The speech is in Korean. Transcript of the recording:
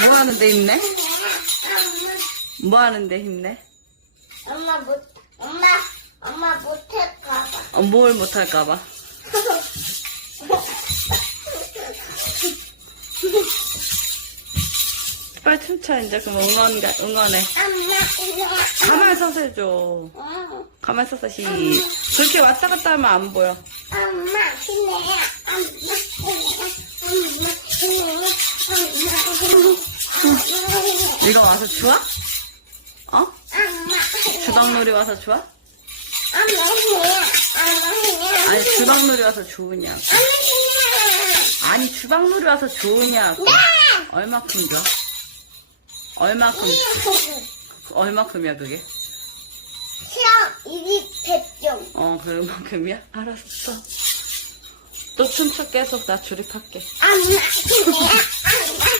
뭐 하는데 힘내? 뭐 하는데 힘내? 엄마 못, 엄마, 엄마 못할까봐. 어, 뭘 못할까봐. 빨리 춤춰, 이제. 그럼 응원, 응원해. 가만히 서서 해줘. 어, 가만히 서서 시. 그렇게 왔다 갔다 하면 안 보여. 엄마, 힘내요. 이거 와서 좋아? 어? 주방놀이 와서 좋아? 아니, 주방놀이 와서 좋으냐? 아니, 주방놀이 와서 좋으냐고. 네! 얼마큼 줘? 얼마큼, 얼마큼이야, 그게? 시험 입이 백종. 어, 그만큼이야? 알았어. 또 춤춰 계속 나 조립할게. 엄마, 힘내요.